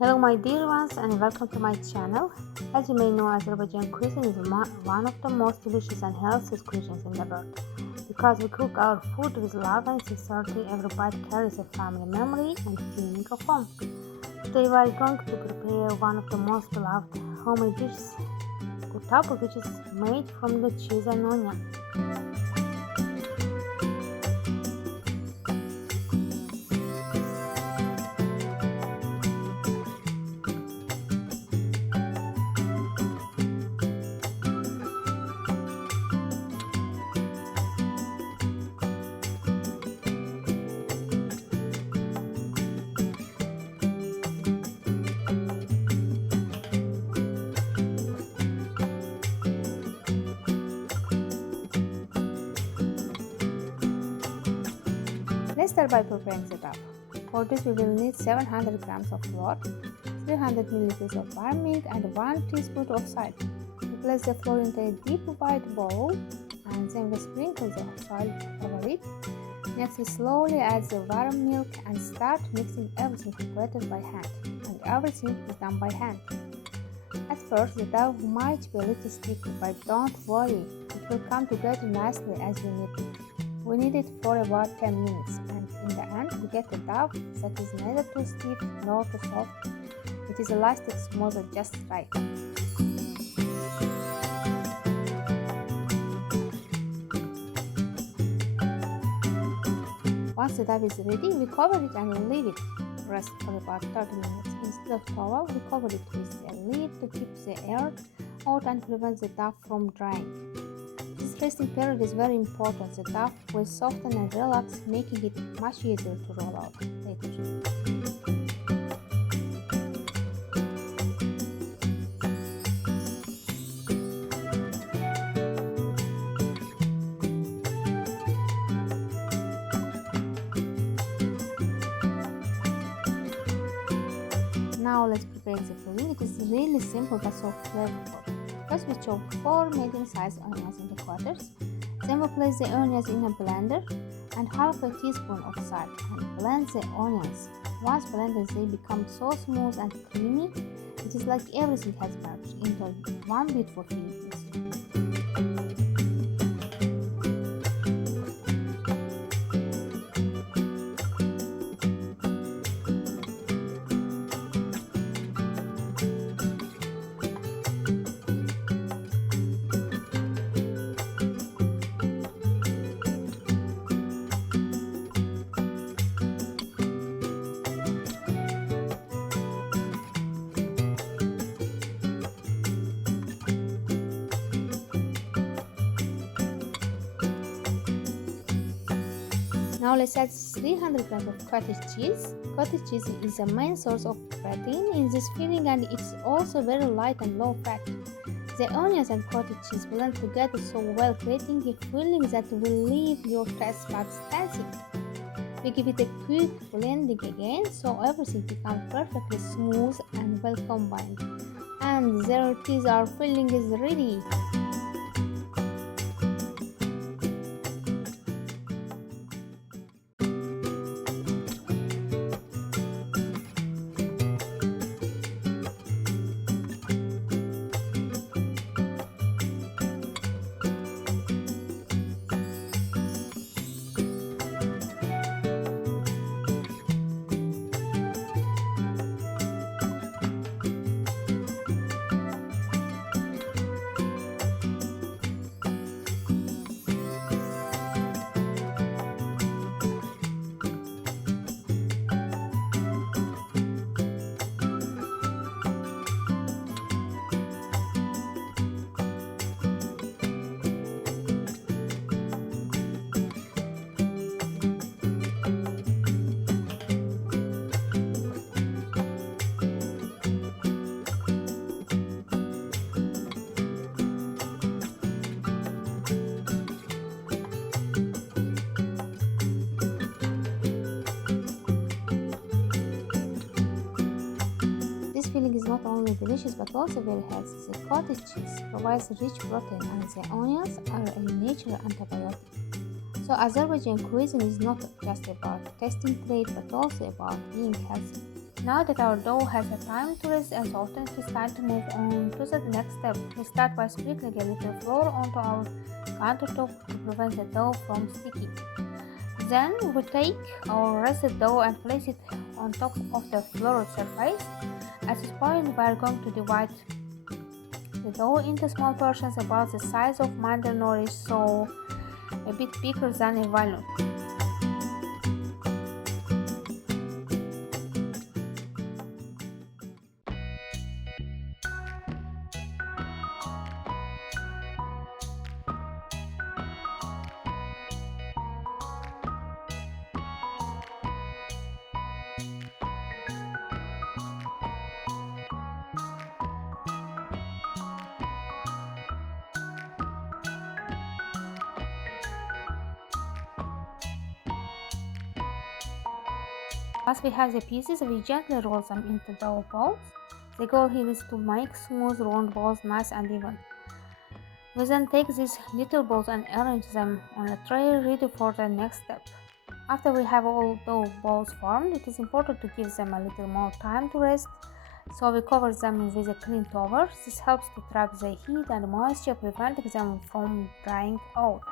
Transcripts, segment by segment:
Hello my dear ones and welcome to my channel. As you may know, Azerbaijan cuisine is one of the most delicious and healthiest cuisines in the world. Because we cook our food with love and sincerity, every bite carries a family memory and feeling of home. Today we are going to prepare one of the most beloved homemade dishes, Qutab, which is made from the cheese and onion. Let's start by preparing the dough. For this we will need 700 grams of flour, 300 milliliters of warm milk and 1 teaspoon of salt. We place the flour into a deep white bowl and then we sprinkle the salt over it. Next we slowly add the warm milk and start mixing everything together by hand, and everything is done by hand. At first the dough might be a little sticky, but don't worry, it will come together nicely as you need it. We need it for about 10 minutes, and in the end we get a dough that is neither too stiff nor too soft. It is elastic, smooth and just right. Once the dough is ready, we cover it and leave it rest for about 30 minutes. Instead of towel, we cover it with a lid to keep the air out and prevent the dough from drying. This resting period is very important. The dough will soften and relax, making it much easier to roll out later. Now let's prepare the filling. It is really simple but so flavorful. First we chop 4 medium-sized onions into quarters. Then we place the onions in a blender and half a teaspoon of salt and blend the onions. Once blended they become so smooth and creamy, it is like everything has merged into one beautiful filling mixture. Now let's add 300 grams of cottage cheese. Cottage cheese is the main source of protein in this filling and it's also very light and low fat. The onions and cottage cheese blend together so well, creating a filling that will leave your taste buds dancing. We give it a quick blending again so everything becomes perfectly smooth and well combined. And there it is, our filling is ready. Filling is not only delicious but also very healthy. The cottage cheese provides rich protein and the onions are a natural antibiotic. So Azerbaijan cuisine is not just about tasting great but also about being healthy. Now that our dough has a time to rest and soften, it is time to move on to the next step. We start by sprinkling a little flour onto our countertop to prevent the dough from sticking. Then we take our rested dough and place it on top of the floured surface. At this point, we are going to divide the dough into small portions about the size of mandarin orange, so a bit bigger than a walnut. Once we have the pieces, we gently roll them into dough balls. The goal here is to make smooth round balls nice and even. We then take these little balls and arrange them on a tray ready for the next step. After we have all dough balls formed, it is important to give them a little more time to rest, so we cover them with a clean towel. This helps to trap the heat and moisture, preventing them from drying out.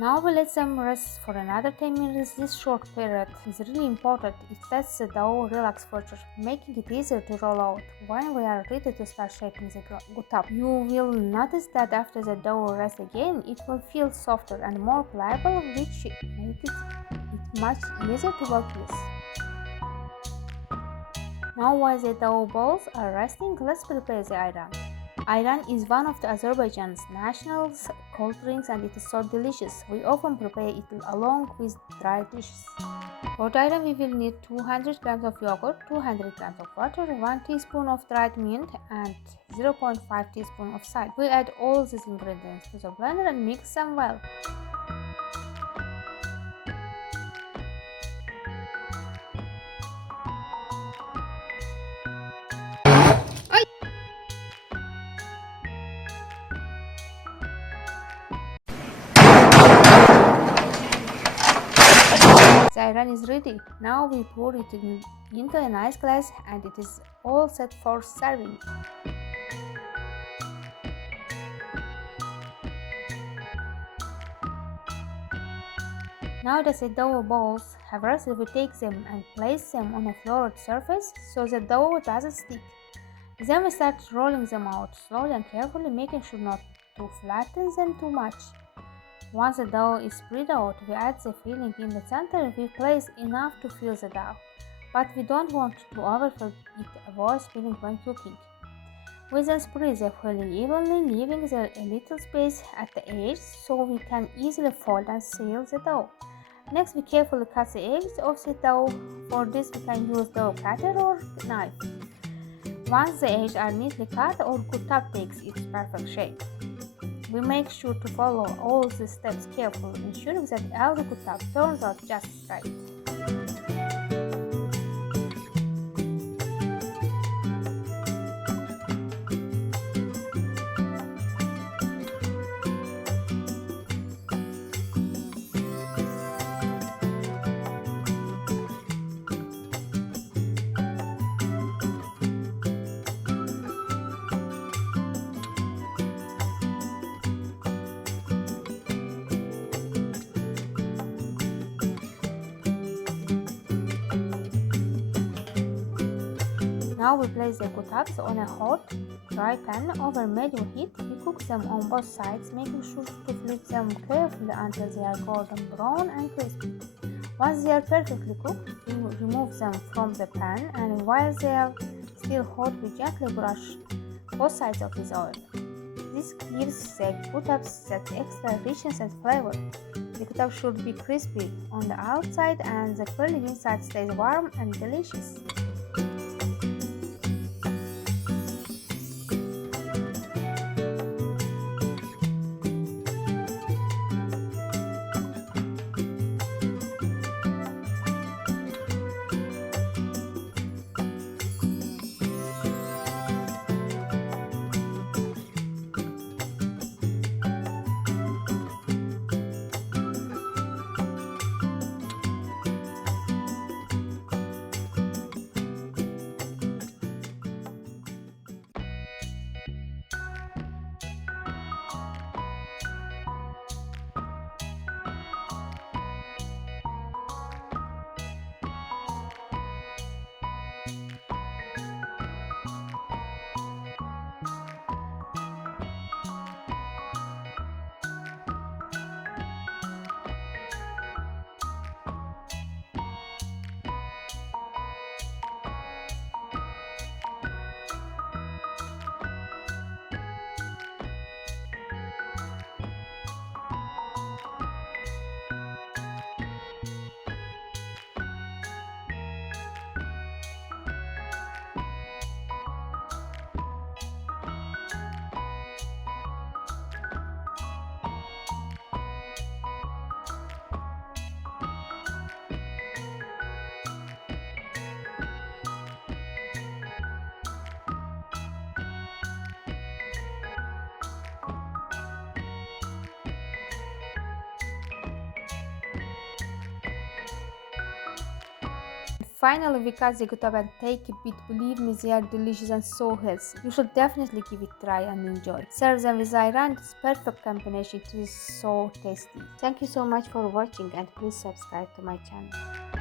Now we let them rest for another 10 minutes. This short period is really important. It lets the dough relax further, making it easier to roll out. When we are ready to start shaping the qutab, you will notice that after the dough rests again, it will feel softer and more pliable, which makes it much easier to work with. Now while the dough balls are resting, let's prepare the ayran. Ayran is one of Azerbaijan's national cold drinks and it is so delicious. We often prepare it along with dried dishes. For the ayran we will need 200 grams of yogurt, 200 grams of water, 1 teaspoon of dried mint and 0.5 teaspoon of salt. We add all these ingredients to the blender and mix them well. The ayran is ready. Now we pour it into a nice glass and it is all set for serving. Now that the dough balls have rested, we take them and place them on a floured surface so the dough doesn't stick. Then we start rolling them out slowly and carefully, making sure not to flatten them too much. Once the dough is spread out, we add the filling in the center. We place enough to fill the dough, but we don't want to overfill it, avoid spilling when cooking. We then spread the filling evenly, leaving a little space at the edge so we can easily fold and seal the dough. Next, we carefully cut the edges of the dough. For this, we can use dough cutter or knife. Once the edges are neatly cut, our qutab takes its perfect shape. We make sure to follow all the steps carefully, ensuring that every qutab turns out just right. Now we place the qutabs on a hot, dry pan over medium heat. We cook them on both sides, making sure to flip them carefully until they are golden brown and crispy. Once they are perfectly cooked, we remove them from the pan, and while they are still hot, we gently brush both sides of the oil. This gives the qutabs that extra richness and flavor. The qutab should be crispy on the outside and the filling inside stays warm and delicious. Finally, we cut the qutab and take a bit. Believe me, they are delicious and so healthy. You should definitely give it a try and enjoy. Serve them with ayran. It's perfect combination. It is so tasty. Thank you so much for watching and please subscribe to my channel.